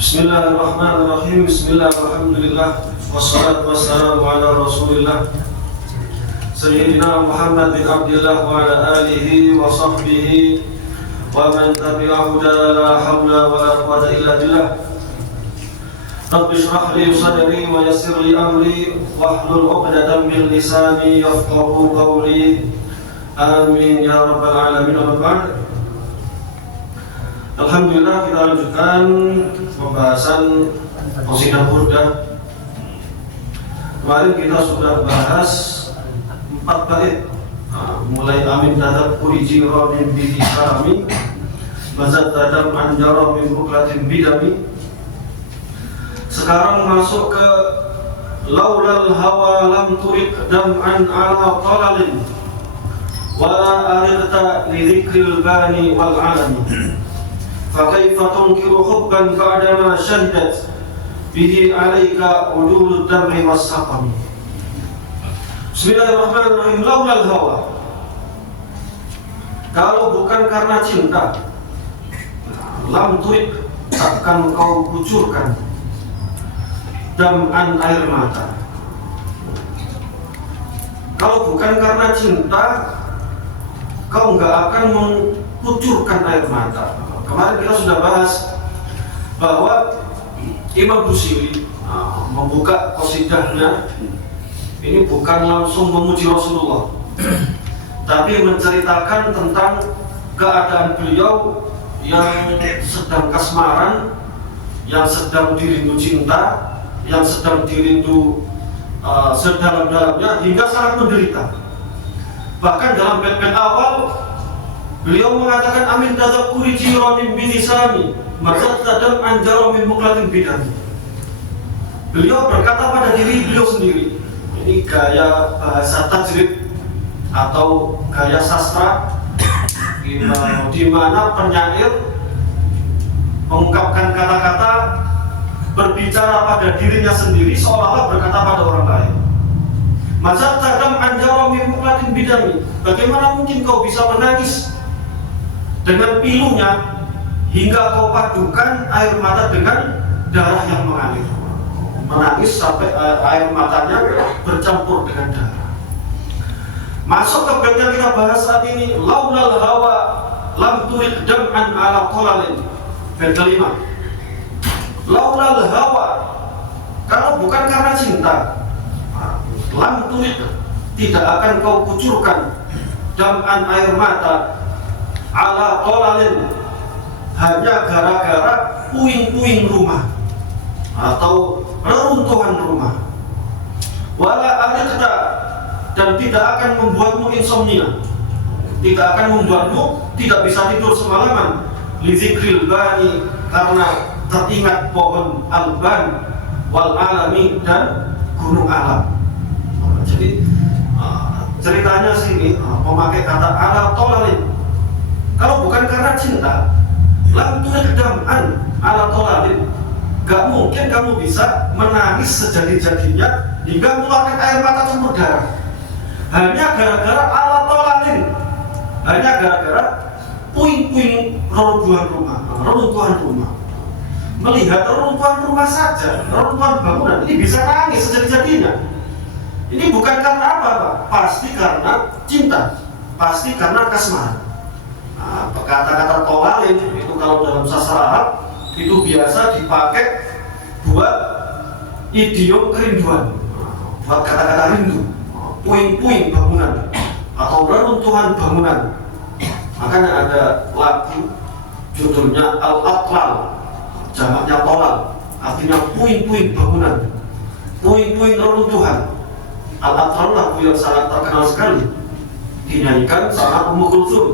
Bismillahirrahmanirrahim. Bismillahirrahmanirrahim. Wassalatu wassalamu ala Rasulillah Sayyidina Muhammad bin Abdillah wa ala alihi wa sahbihi wa man tabi'ahu la hawla wa la quwwata illa billah. Rabbi shrah li sadri wa yassir li amri wahlul 'uqdatam min lisani yafqahu qawli. Amin ya rabbal alamin. Alhamdulillah, kita lanjutkan pembahasan qasidah burdah. Kemarin kita sudah bahas 4 bait, mulai amin dadab kuriji rabin bidi karami mazat dadam anjara min buklatin bidami. Sekarang masuk ke laulal hawa lam turik dam'an ala qalalin wala aridta li dzikril bani wal alami. Fakaifa tunkiru hubban ba'dama syahidat bihi alaika udul damri wassaqami. Bismillahirrahmanirrahim. Laulal hawa, kalau bukan karena cinta, lam turik, takkan kau kucurkan dam'an air mata. Kalau bukan karena cinta, kau enggak akan mengucurkan air mata. Kemarin kita sudah bahas bahwa Imam Busiri membuka qasidahnya ini bukan langsung memuji Rasulullah, tapi menceritakan tentang keadaan beliau yang sedang kasmaran, yang sedang dirindu cinta, yang sedang dirindu sedalam-dalamnya hingga sangat menderita. Bahkan dalam bait-bait awal beliau mengatakan amin tadzakuri jiramin binisami mazat tadam anjaro min muklatin bidani. Beliau berkata pada diri beliau sendiri. Ini gaya bahasa tajrid atau gaya sastra di mana penyair mengungkapkan kata-kata berbicara pada dirinya sendiri seolah-olah berkata pada orang lain. Mazat tadam anjaro min muklatin bidani. Bagaimana mungkin kau bisa menangis dengan pilunya hingga kau padukan air mata dengan darah yang mengalir. Menangis sampai air matanya bercampur dengan darah. Masuk ke bait yang kita bahas saat ini, laulal hawa lam turid dam'an ala qalalin. Bait kelima. Laulal hawa, kalau bukan karena cinta, lam turid, tidak akan kau kucurkan dam'an air mata ala qalalin, hanya gara-gara puing-puing rumah atau reruntuhan rumah. Wala aridta, dan tidak akan membuatmu insomnia, tidak akan membuatmu tidak bisa tidur semalaman. Li dzikril bani, karena teringat pohon alban wal alami, dan gunung alam. Jadi ceritanya sini memakai kata ala qalalin. Kalau bukan karena cinta, lam turid dam'an ala qalalin, gak mungkin kamu bisa menangis sejadi-jadinya hingga mengeluarkan air mata campur darah. Hanya gara-gara ala qalalin, hanya gara-gara puing-puing reruntuhan rumah. Melihat reruntuhan rumah saja, reruntuhan bangunan, ini bisa nangis sejadi-jadinya. Ini bukan karena apa, Pak? Pasti karena cinta, pasti karena kasmaran. Kata-kata qalalin itu kalau dalam sastra Arab itu biasa dipakai buat idiom kerinduan, buat kata-kata rindu, puing-puing bangunan atau reruntuhan bangunan. Makanya ada lagu judulnya Al-Atlal, jamaknya tolal, artinya puing-puing bangunan, puing-puing reruntuhan. Al-Atlal lagu yang sangat terkenal sekali, dinyanyikan sama Ummu Kulthum.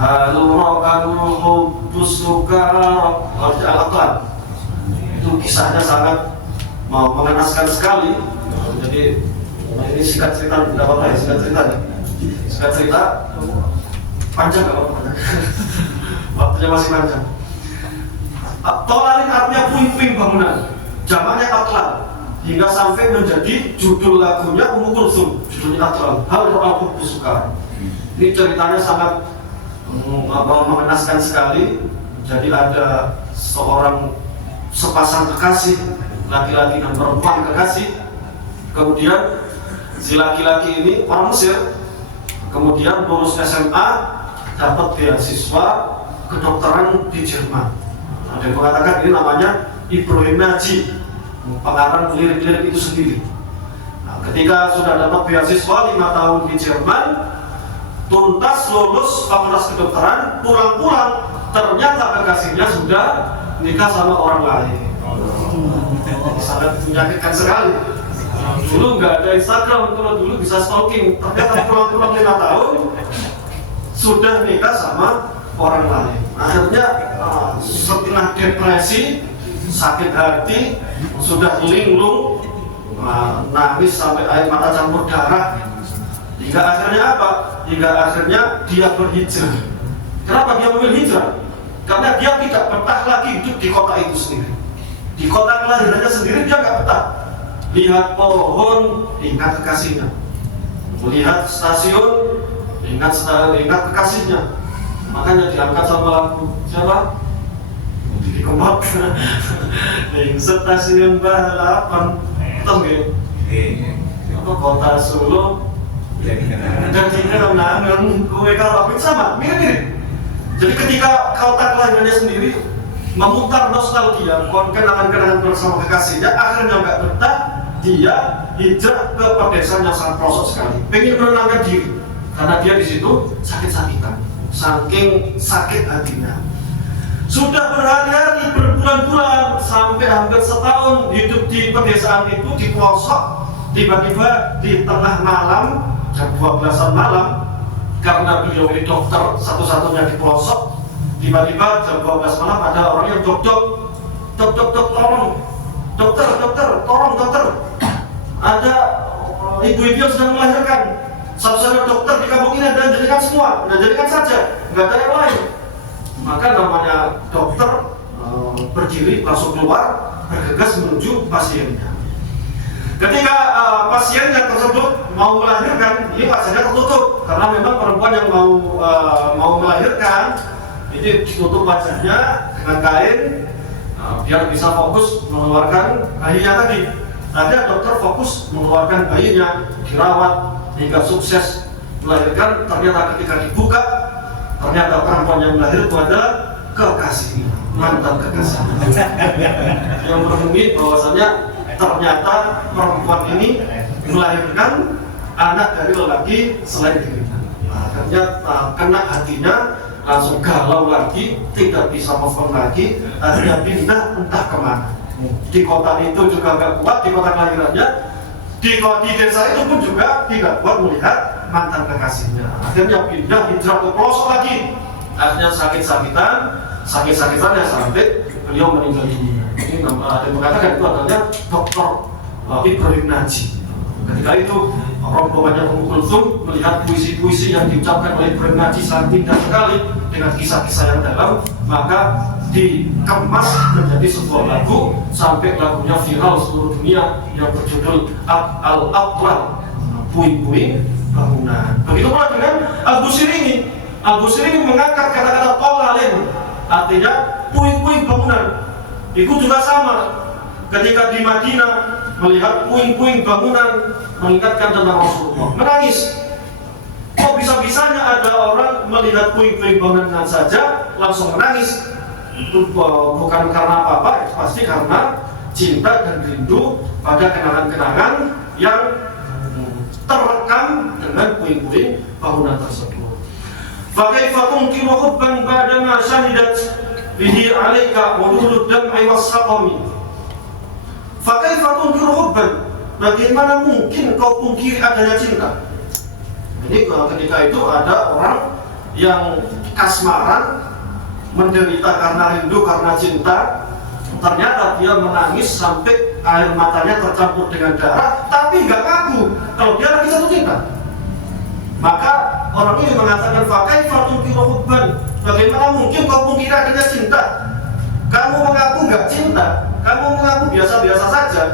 Hal ra'al hubbus sukara al-aqlan. Itu kisahnya sangat mengenaskan sekali. Jadi ini singkat cerita, tidak apa-apa ya, singkat cerita panjang gak apa-apa. Waktunya masih panjang. Qalalin artinya puing-puing bangunan, jamaknya aqlan, hingga sampai menjadi judul lagunya Ummu Kulthum, judulnya Aqlan, Hal ra'al hubbus sukara. Ini ceritanya sangat mengenaskan sekali. Jadi ada seorang sepasang kekasih, laki-laki dan perempuan kekasih. Kemudian si laki-laki ini orang Mesir, kemudian lulus SMA, dapat beasiswa kedokteran di Jerman. Ada yang mengatakan ini namanya Ibrahim Naji, pengarang lirik-lirik itu sendiri. Nah, ketika sudah dapat beasiswa 5 tahun di Jerman, tuntas lulus fakultas kedokteran, pulang-pulang ternyata kekasihnya sudah nikah sama orang lain. Sangat menyakitkan sekali. Dulu nggak ada Instagram, kalau dulu bisa stalking, ternyata pulang-pulang 5 tahun sudah nikah sama orang lain. Akhirnya setelah depresi, sakit hati, sudah linglung, nangis sampai air mata campur darah. Hingga akhirnya apa? Hingga akhirnya dia berhijrah. Kenapa dia memilih hijrah? Karena dia tidak betah lagi hidup di kota itu sendiri. Di kota kelahirannya sendiri dia nggak betah. Lihat pohon, ingat kekasihnya. Melihat stasiun, ingat kekasihnya. Makanya diangkat sama lagu siapa? Didi Kempot. Stasiun balapan, tahu nggak? Apa kota Solo? Jadi kenangan, kue kalau sama, mirip-mirip. Jadi ketika kota kelahirannya sendiri memutar nostalgia, kenangan-kenangan bersama kekasihnya, akhirnya nggak betah, dia hijrah ke pedesaan yang sangat pelosok sekali. Pengen menenangkan diri, karena dia di situ sakit-sakitan, saking sakit hatinya. Sudah berhari-hari, berbulan-bulan, sampai hampir setahun hidup di pedesaan itu, di pelosok. Tiba-tiba di tengah malam, jam 12-an malam, karena beliau ini dokter satu-satunya di pelosok, tiba-tiba jam 12 malam ada orang yang dok, tolong, dokter, ada ibu-ibu yang sedang melahirkan. Satu-satunya dokter di kampung ini ada jadikan semua, jadikan saja, nggak ada yang lain. Maka namanya dokter berdiri langsung keluar, bergegas menuju pasiennya. Ketika pasiennya tersebut mau melahirkan, ini wajahnya tertutup karena memang perempuan yang mau melahirkan ini ditutup wajahnya dengan kain biar bisa fokus mengeluarkan bayinya tadi. Ada dokter fokus mengeluarkan bayinya, dirawat hingga sukses melahirkan. Ternyata ketika dibuka, ternyata perempuan yang melahir itu ada kekasihnya, mantan kekasihnya yang menemui bahwasanya ternyata perempuan ini melahirkan anak dari lelaki selain dirinya. Akhirnya kena hatinya, langsung galau lagi, tidak bisa move on lagi, akhirnya pindah entah kemana. Di kota itu juga gak kuat, di kota kelahirannya, di desa itu pun juga tidak kuat melihat mantan kekasihnya. Akhirnya pindah hijrah ke pelosok lagi. Akhirnya sakit-sakitan ya sampai beliau meninggal dunia. Ini ada yang mengatakan itu adalah Dr. Ibrahim Naji. Ketika itu rombongannya Ummu Kulthum melihat puisi-puisi yang diucapkan oleh Ibrahim Naji sangat indah sekali dengan kisah-kisah yang dalam, maka dikemas menjadi sebuah lagu sampai lagunya viral seluruh dunia yang berjudul Al-Abwal, puing-puing bangunan. Begitu pula dengan Al-Busiri. Al-Busiri mengangkat kata-kata tolalin, artinya puing-puing bangunan. Itu juga sama. Ketika di Madinah melihat puing-puing bangunan, mengingatkan tentang Rasulullah, menangis. Kok bisa-bisanya ada orang melihat puing-puing bangunan saja langsung menangis? Itu bukan karena apa-apa, pasti karena cinta dan rindu pada kenangan-kenangan yang terekam dengan puing-puing bangunan tersebut. Fakaifa tunkiru hubban ba'dama syahidat bihi 'alaika wudulud dam'i was-saqami. Fakaifa tunkiru hubban, bagaimana mungkin kau pungkiri adanya cinta? Ini ketika itu ada orang yang kasmaran, menderita karena rindu, karena cinta. Ternyata dia menangis sampai air matanya tercampur dengan darah, tapi nggak ngaku kalau dia lagi jatuh cinta. Maka orang ini mengatakan, fakaifa tunkiru hubban, bagaimana mungkin kau pungkiri adanya cinta? Kamu mengaku nggak cinta, kamu mengaku biasa-biasa saja,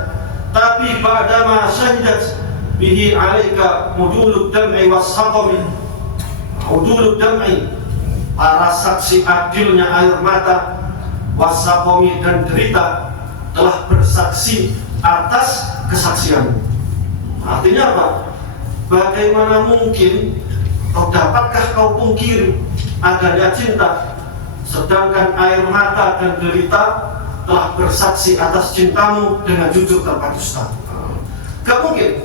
tapi ba'dama syahidat bihi 'alaika mudulud dam'i was-saqami. Mudulud dam'i, para saksi adilnya air mata wasakomi dan derita telah bersaksi atas kesaksianmu. Artinya apa? Bagaimana mungkin dapatkah kau pungkiri adanya cinta, sedangkan air mata dan derita telah bersaksi atas cintamu dengan jujur tanpa dusta. Gak mungkin.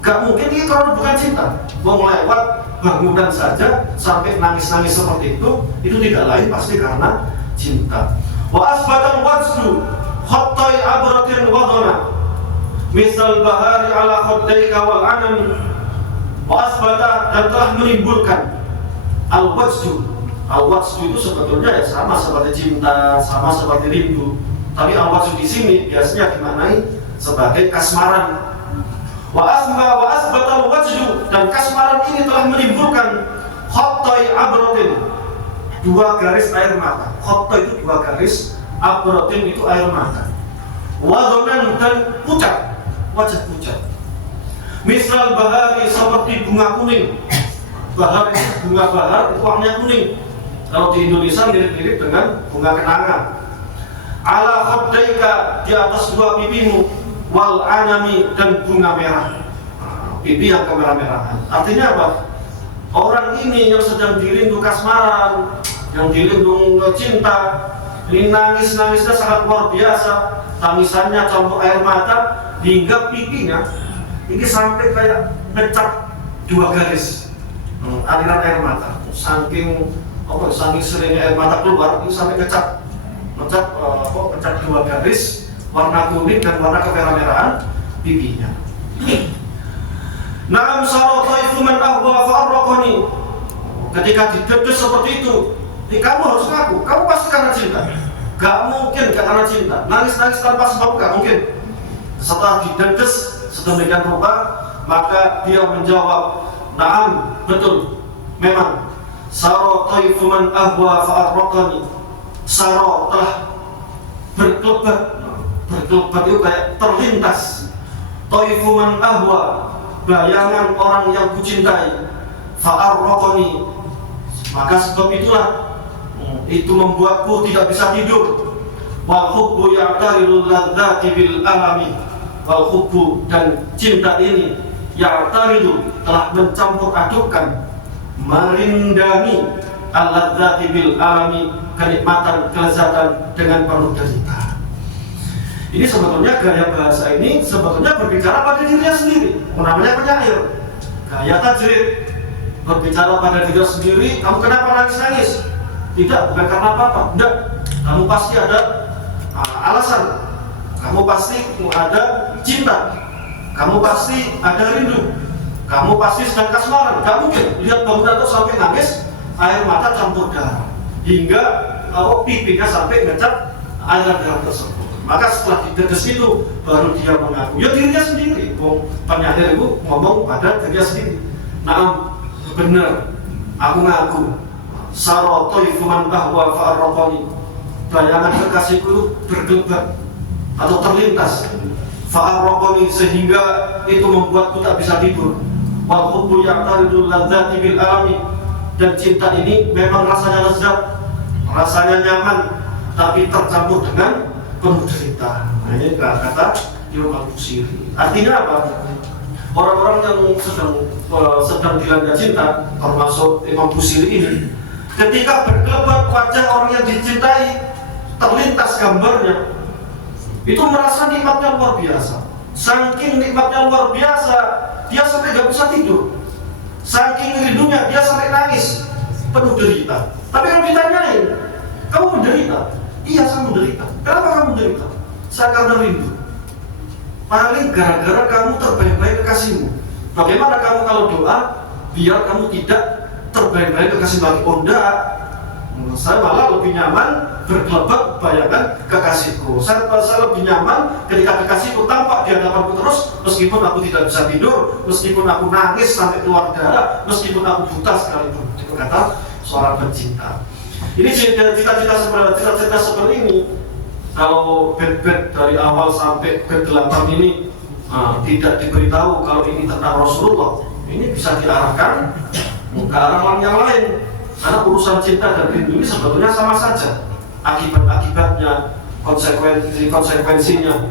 Gak mungkin ini kalau bukan cinta. Mau lewat bangunan saja sampai nangis-nangis seperti itu tidak lain pasti karena cinta. Wa asbatal wajdu khattai abratin wadona misal bahari ala khattaika wal anami. Wa asbata dan telah menimbulkan al-wajdu. Al-wajdu itu sebetulnya ya sama seperti cinta, sama seperti rindu. Tapi al-wajdu di sini biasanya dimaknai sebagai kasmaran. Wa asbatal wajdu dan kasmaran ini telah menimbulkan khattai abratin, dua garis air mata. Khattai itu dua garis, abratin itu air mata. Wadonan dan pucat, wajah pucat. Misal bahari seperti bunga kuning. Bahar itu bunga bahar itu warnanya kuning. Kalau di Indonesia mirip-mirip dengan bunga kenanga. Ala khaddaika di atas dua pipimu, wal anami dan bunga merah. Pipi yang kemerah-merahan. Artinya apa? Orang ini yang sedang dirindu kasmaran, yang dirindu cinta, ini nangis-nangisnya sangat luar biasa. Tangisannya campur air mata hingga pipinya ini sampai kayak ngecap dua garis aliran air mata. Saking seringnya air mata keluar, ini sampai ngecap dua garis warna kuning dan warna kemerah-merahan pipinya. Na'am sarotaifu man ahwa fa'arraqani. Ketika didedes seperti itu, kamu harus ngaku, kamu pasti karena cinta. Gak mungkin gak karena cinta. Nangis-nangis tanpa sebab gak mungkin. Setelah didedes sedemikian rupa, maka dia menjawab, na'am, betul, memang sarotaifu man ahwa fa'arraqani. Saro telah berkelebat itu kayak terlintas. Taifu man ahwa, bayangan orang yang kucintai, fa'arraqani, maka sebab itulah itu membuatku tidak bisa tidur. Wal hubbu ya'taridul ladzati bil alami. Wal hubbu dan cinta ini ya'taridu telah mencampur adukkan, merindani al-ladzati bil alami, kenikmatan, kelezatan dengan penuh derita. Ini sebetulnya gaya bahasa ini sebetulnya berbicara pada dirinya sendiri. Namanya penyair. Gaya tajrid berbicara pada dirinya sendiri. Kamu kenapa nangis-nangis? Tidak, bukan karena apa-apa. Tidak, kamu pasti ada alasan. Kamu pasti ada cinta. Kamu pasti ada rindu. Kamu pasti sedang kasmaran. Gak mungkin lihat bangunan itu sampai nangis, air mata campur darah, hingga pipinya sampai ngecap aliran darah tersebut. Maka setelah didedes itu baru dia mengaku. Ya dirinya sendiri. Penyair itu ngomong pada dirinya sendiri. Nah, benar, aku ngaku. Sarotaifu man ahwa fa'arraqani. Bayangan kekasihku bergelebat atau terlintas. Fa'arraqani, sehingga itu membuatku tak bisa tidur. Wal hubbu ya'taridul ladzati bil alami. Dan cinta ini memang rasanya lezat, rasanya nyaman, tapi tercampur dengan penuh derita. Nah, ini kata Imam Al-Busiri. Artinya apa? Orang-orang yang sedang dilanda cinta, termasuk Imam Busiri ini, ketika berkelebat wajah orang yang dicintai, terlintas gambarnya, itu merasa nikmatnya luar biasa. Saking nikmatnya luar biasa, dia sampai gak bisa tidur. Saking rindunya, dia sampai nangis, penuh derita. Tapi kalau ditanyain, kamu menderita? Iya, saya menderita. Kenapa kamu menderita? Saya karena rindu. Paling gara-gara kamu terbaik-baik kekasihmu. Bagaimana kamu kalau doa biar kamu tidak terbaik-baik kekasih lagi? Oh enggak, saya malah lebih nyaman berkelebat bayangan kekasihku. Saya lebih nyaman ketika kekasihku tampak di hadapanku terus, meskipun aku tidak bisa tidur, meskipun aku nangis sampai keluar darah, meskipun aku buta sekalipun. Itu kata seorang pencinta. Ini cita-cita seperti ini. Kalau bed dari awal sampai ke 8 ini tidak diberitahu kalau ini tentang Rasulullah, ini bisa diarahkan ke arah yang lain. Karena urusan cinta dan rindu ini sebetulnya sama saja. akibat-akibatnya, konsekuensinya.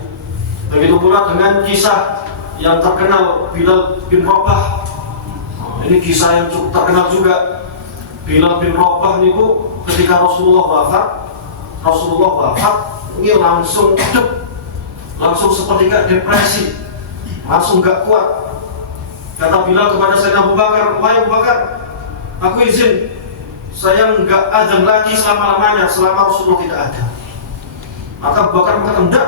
Begitu pula dengan kisah yang terkenal Bilal bin Rabah. Ini kisah yang cukup terkenal juga. Bilal bin Rabah itu ketika Rasulullah wafat, ini langsung seperti depresi, langsung gak kuat. Kata Bilal kepada Sayyidina Abu Bakar, wahai Abu Bakar, aku izin, saya nggak azan lagi selama-lamanya selama Rasulullah tidak ada. Maka Abu Bakar mengatakan, enggak,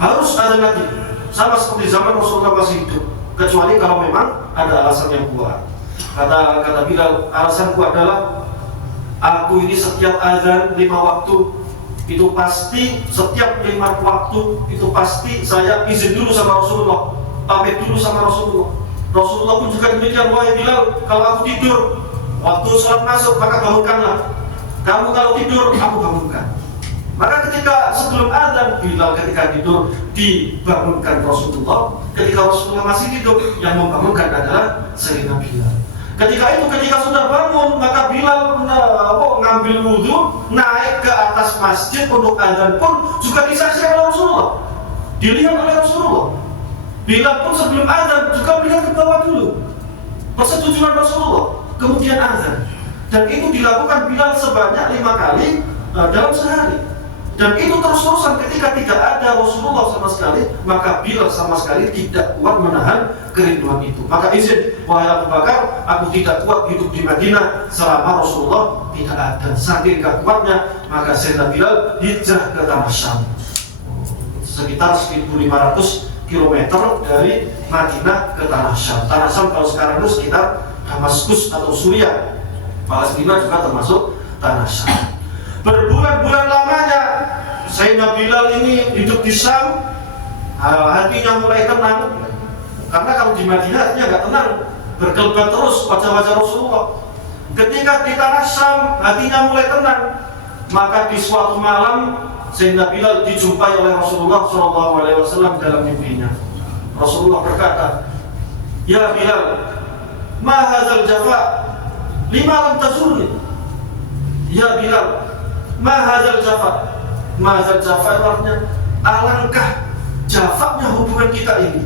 harus azan lagi, sama seperti zaman Rasulullah masih hidup, kecuali kalau memang ada alasan yang kuat. Kata Bilal, alasanku adalah aku ini setiap azan 5 waktu itu pasti, setiap 5 waktu itu pasti saya izin dulu sama Rasulullah, pamit dulu sama Rasulullah. Rasulullah pun juga demikian, wahai Bilal, kalau aku tidur waktu sholat masuk maka bangunkanlah. Kamu kalau tidur, aku bangunkan. Maka ketika sebelum azan, Bilal ketika tidur dibangunkan Rasulullah. Ketika Rasulullah masih tidur, yang membangunkan adalah Sayyidina Bilal. Ketika sudah bangun, maka Bilal ngambil wudhu, naik ke atas masjid untuk azan pun juga disaksikan oleh Rasulullah, dilihat oleh Rasulullah. Bilal pun sebelum azan juga melihat ke bawah dulu, persetujuan Rasulullah, kemudian azan. Dan itu dilakukan Bilal sebanyak 5 kali dalam sehari. Dan itu terus-terusan ketika tidak ada Rasulullah sama sekali, maka Bilal sama sekali tidak kuat menahan kerinduan itu. Maka izin, wahai Abu Bakar, aku tidak kuat hidup di Madinah selama Rasulullah tidak ada. Saking gak kuatnya, maka Sayyidina Bilal hijrah ke tanah Syam, sekitar 1.500 km dari Madinah ke tanah Syam. Tanah Syam kalau sekarang itu sekitar Damaskus atau Suriah. Palestina juga termasuk tanah Syam. Berbulan-bulan lamanya Sayyidina Bilal ini hidup di Syam, hatinya mulai tenang. Karena kalau di Madinah hatinya gak tenang, berkelebat terus wajah-wajah Rasulullah. Ketika di tanah Syam hatinya mulai tenang, maka di suatu malam Sayyidina Bilal dijumpai oleh Rasulullah SAW dalam mimpinya. Rasulullah berkata, ya Bilal, ma hadzal jafa, lima lam tazurni. Ya Bilal, ma hadzal jafa. Ma hadzal jafa artinya alangkah jafanya hubungan kita ini.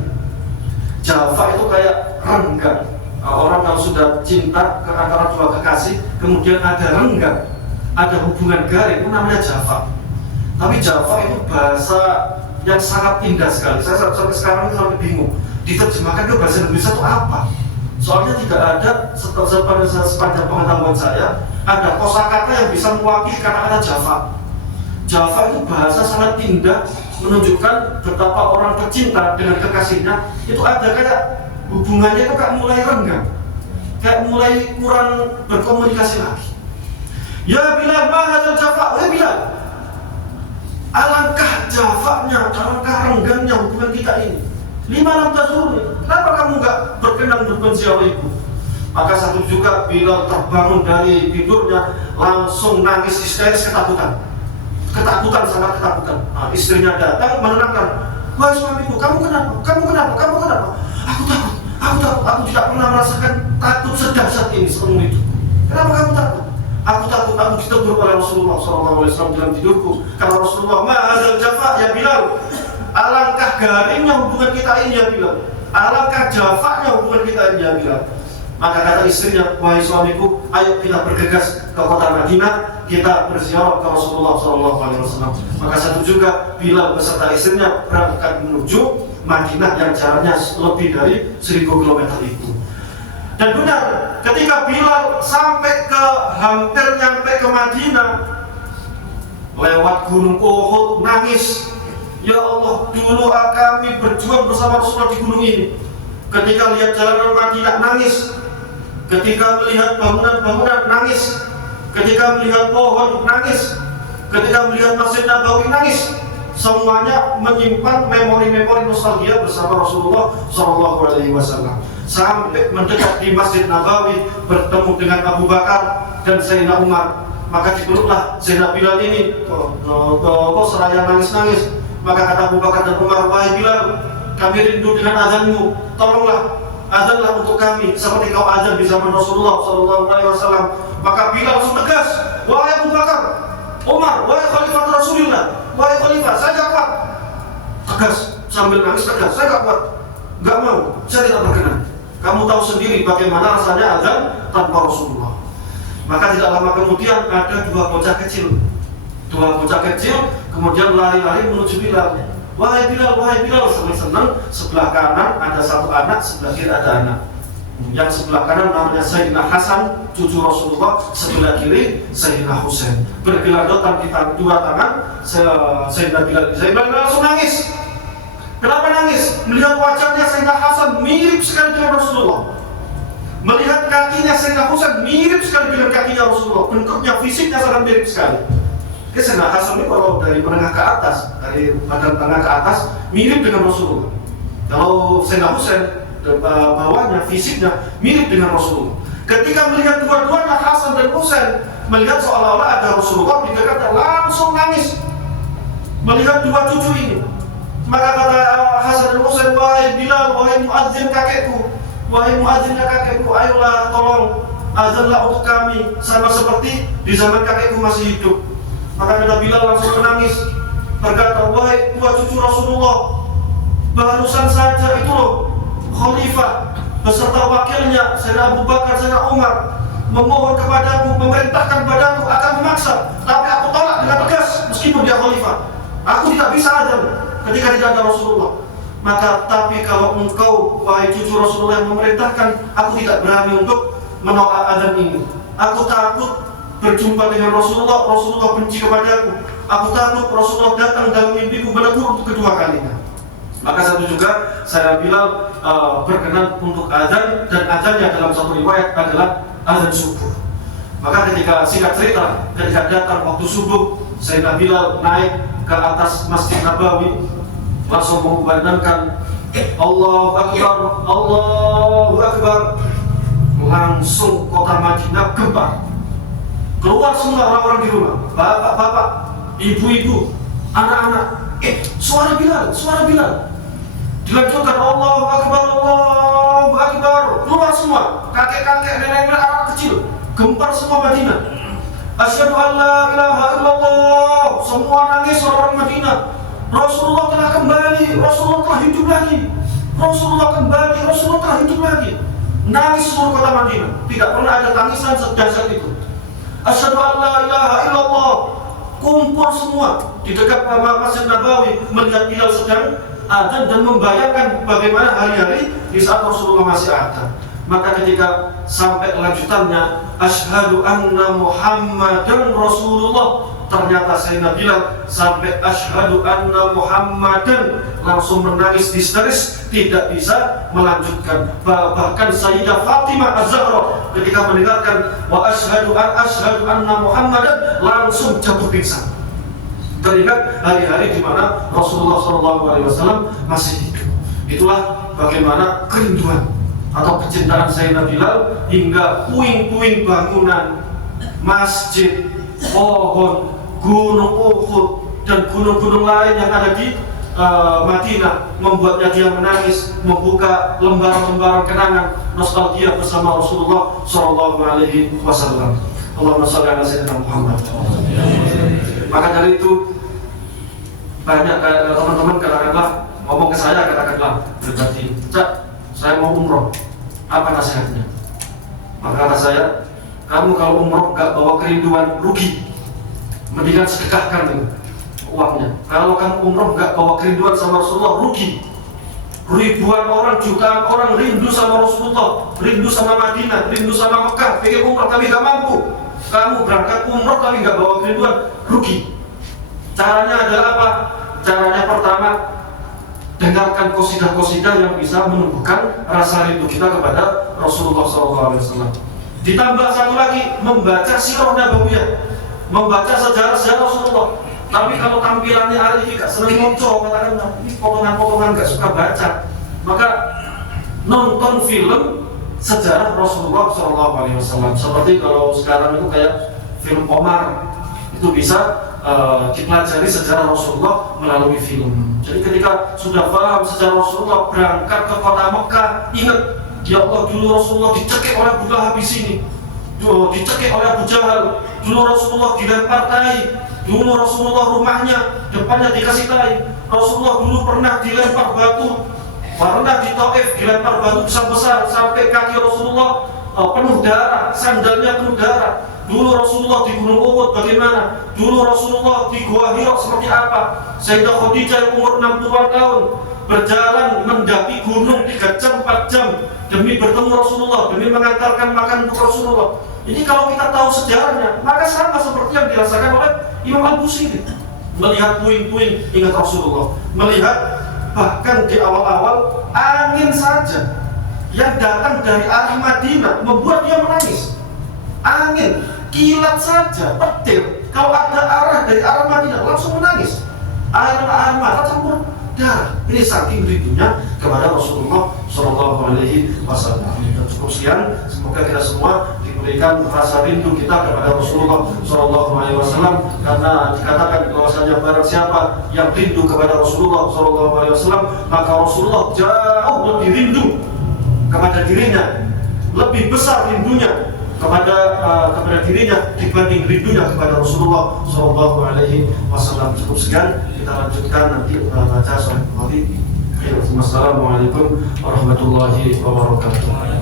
Jafa itu kayak renggang. Orang yang sudah cinta ke antara dua kekasih, kemudian ada renggang, ada hubungan garing, itu namanya jafa. Tapi Jafa itu bahasa yang sangat indah sekali. Saya sampai sekarang itu sampai bingung diterjemahkan ke bahasa Indonesia itu apa. Soalnya tidak ada sepanjang pengetahuan saya ada kosakata yang bisa mewakili kata-kata Jafa. Jafa itu bahasa sangat indah, menunjukkan betapa orang pecinta dengan kekasihnya itu ada kayak hubungannya itu kayak mulai renggang, kayak mulai kurang berkomunikasi lagi. Ya Bilal, ma hadzal Jafa, ya Bilal, alangkah jafanya, alangkah renggangnya hubungan kita ini. 5 lam tazurni, kenapa kamu gak berkenan berpenziarahiku? Maka satu juga Bilal terbangun dari tidurnya, langsung nangis histeris ketakutan, sangat ketakutan. Nah, istrinya datang menenangkan, wahai suamiku, kamu kenapa? Aku tidak pernah merasakan takut sedahsyat ini seumur hidup. Kenapa kamu takut? Aku takut aku ditegur oleh Rasulullah SAW dalam tidurku. Kata Rasulullah, ma hadzal jafa ya Bilal, alangkah garingnya hubungan kita ini ya Bilal, alangkah jafanya hubungan kita ini ya Bilal. Maka kata istrinya, wahai suamiku, ayo kita bergegas ke kota Madinah, kita berziarah ke Rasulullah SAW. Maka satu juga Bilal beserta istrinya berangkat menuju Madinah yang jaraknya lebih dari 1000 km itu. Dan benar, ketika Bilal hampir nyampe ke Madinah, lewat gunung Uhud, nangis, ya Allah, dulu kami berjuang bersama Rasulullah di gunung ini. Ketika lihat jalanan Madinah, nangis. Ketika melihat bangunan-bangunan, nangis. Ketika melihat pohon, nangis. Ketika melihat Masjid Nabawi, nangis. Semuanya menyimpan memori-memori nostalgia bersama Rasulullah SAW. Sampai mendekat di Masjid Nabawi, bertemu dengan Abu Bakar dan Sayyidina Umar. Maka dipeluklah Sayyidina Bilal ini, seraya nangis-nangis. Maka kata Abu Bakar dan Umar, wahai Bilal, kami rindu dengan azanmu, tolonglah azanlah untuk kami seperti kau azan di zaman Rasulullah SAW. Maka Bilal langsung tegas, wahai Abu Bakar, Umar, wahai khalifah Rasulullah, wahai khalifah, saya gak kuat. Tegas, sambil nangis tegas, saya gak kuat. Gak mau, saya tidak berkenan. Kamu tahu sendiri bagaimana rasanya azan tanpa Rasulullah. Maka tidak lama kemudian ada dua bocah kecil kemudian lari-lari menuju Bilal. Wahai Bilal, senang-senang. Sebelah kanan ada satu anak, sebelah kiri ada anak. Yang sebelah kanan namanya Sayyidina Hasan, cucu Rasulullah. Sebelah kiri Sayyidina Husain. Bergelandotan di dua tangan Sayyidina Bilal langsung nangis. Kenapa nangis? Melihat wajahnya Sayyidina Hasan mirip sekali dengan Rasulullah. Melihat kakinya Sayyidina Husain mirip sekali dengan kakinya Rasulullah. Bentuknya, fisiknya sangat mirip sekali. Sayyidina Hasan ini kalau dari menengah ke atas, dari badan tengah ke atas, mirip dengan Rasulullah. Kalau Sayyidina Husain bawahnya, fisiknya mirip dengan Rasulullah. Ketika melihat dua-duanya Hasan dan Husain, melihat seolah-olah ada Rasulullah di dekatnya, langsung nangis. Melihat dua cucu ini, maka kata Hasan dan Husain, wahai Bilal, wahai muadzin kakekku, ayolah tolong azanlah untuk kami sama seperti di zaman kakekku masih hidup. Maka kata Bilal langsung menangis, berkata, wahai dua cucu Rasulullah, barusan saja itu loh khalifah beserta wakilnya Sayyidina Abu Bakar, Sayyidina Umar memohon kepadaku, memerintahkan kepadaku akan memaksa, tapi aku tolak dengan tegas meskipun dia khalifah. Aku tidak bisa azan ketika tidak ada Rasulullah. Maka tapi kalau engkau wahai cucu Rasulullah yang memerintahkan, aku tidak berani untuk menolak azan ini. Aku takut berjumpa dengan Rasulullah benci kepadaku. Aku takut Rasulullah datang dalam mimpiku menegur untuk kedua kalinya. Maka satu juga saya Bilal berkenan untuk azan, dan azannya dalam satu riwayat adalah azan subuh. Maka ketika singkat cerita, ketika datang waktu subuh, Sayyidina Bilal naik ke atas Masjid Nabawi, langsung mengumandangkan Allahu Akbar, Allahu Akbar. Langsung kota Madinah gempar. Keluar semua orang-orang di rumah, bapak-bapak, ibu-ibu, anak-anak. Suara Bilal. Dilanjutkan Allahu Akbar, Allahu Akbar. Keluar semua, kakek-kakek, nenek-nenek, anak kecil. Gempar semua Madinah. Asyhadu an la ilaha illallah. Semua nangis orang Madinah. Rasulullah telah kembali, Rasulullah telah hidup lagi. Rasulullah telah hidup lagi. Nangis seluruh kota Madinah. Tidak pernah ada tangisan sedahsyat itu. Asyhadu an la ilaha illallah. Kumpul semua di dekat Masjid Nabawi melihat Bilal sedang azan dan membayangkan bagaimana hari-hari di saat Rasulullah masih ada. Maka ketika sampai lanjutannya asyhadu anna Muhammadan Rasulullah, ternyata Sayyidina Bilal sampai asyhadu anna Muhammadan langsung menangis histeris, tidak bisa melanjutkan. Bahkan Sayyidah Fatimah Az-Zahra ketika mendengarkan wa asyhadu anna Muhammadan langsung jatuh pingsan. Teringat hari-hari di mana Rasulullah SAW masih hidup. Itulah bagaimana kerinduan atau kecintaan Sayyidina Bilal hingga puing-puing bangunan, masjid, pohon, gunung Uhud dan gunung-gunung lain yang ada di Madinah membuatnya dia menangis, membuka lembaran-lembaran kenangan nostalgia bersama Rasulullah SAW. Allahumma shalli ala sayyidina Muhammad. Maka dari itu banyak teman-teman katakanlah ngomong ke saya, katakanlah pribadi, Cak, saya mau umroh, apa nasihatnya? Maka kata saya, kamu kalau umroh gak bawa kerinduan rugi, mendingan sedekahkan uangnya. Kalau kamu umroh gak bawa kerinduan sama Rasulullah, rugi. Ribuan orang, jutaan orang rindu sama Rasulullah, rindu sama Madinah, rindu sama Mekah, pengen umroh tapi gak mampu. Kamu berangkat umroh tapi gak bawa kerinduan, rugi. Caranya adalah apa? Caranya pertama, dengarkan qasidah-qasidah yang bisa menumbuhkan rasa rindu kita kepada Rasulullah SAW. Ditambah satu lagi, membaca sirah nabawiyah, membaca sejarah-sejarah Rasulullah. Tapi kalau tampilannya hari ini gak senang moco, katakan ini potongan-potongan gak suka baca, maka nonton film sejarah Rasulullah SAW. Seperti kalau sekarang itu kayak film Omar, itu bisa dipelajari sejarah Rasulullah melalui film. Jadi ketika sudah paham sejarah Rasulullah, berangkat ke kota Mekah, ingat, ya Allah, dulu Rasulullah dicekik oleh Abu Lahab di sini, dicekik oleh Abu Jahal, dulu Rasulullah dilempar tai, Dulu Rasulullah rumahnya depannya dikasih kain. Rasulullah dulu pernah dilempar batu, pernah di Taif dilempar batu besar-besar sampai kaki Rasulullah penuh darah, sandalnya penuh darah. Dulu Rasulullah di Gunung Uhud bagaimana? Dulu Rasulullah di Gua Hira seperti apa? Sayyidah Khadijah yang umur 60-an tahun berjalan mendaki gunung 3 jam 4 jam demi bertemu Rasulullah, demi mengantarkan makan untuk Rasulullah. Ini kalau kita tahu sejarahnya, maka sama seperti yang dirasakan oleh Imam Al-Busiri. Melihat puing-puing ingat Rasulullah, melihat bahkan di awal-awal angin saja yang datang dari arah Madinah membuat dia menangis. Angin, kilat saja, petir, kalau ada arah dari arah Madinah langsung menangis. Air mata campur darah. Ini saking rindunya kepada Rasulullah Shallallahu Alaihi Wasallam. Cukup sekian. Semoga kita semua diberikan rasa rindu kita kepada Rasulullah Shallallahu Alaihi Wasallam, karena dikatakan bahwasanya barang siapa yang rindu kepada Rasulullah Shallallahu Alaihi Wasallam, maka Rasulullah jauh lebih rindu kepada dirinya, lebih besar rindunya kepada dirinya dibanding rindunya kepada Rasulullah Shallallahu Alaihi Wasallam. Cukup sekian, kita lanjutkan nanti baca Sahih Bukhari. Assalamualaikum warahmatullahi wabarakatuh.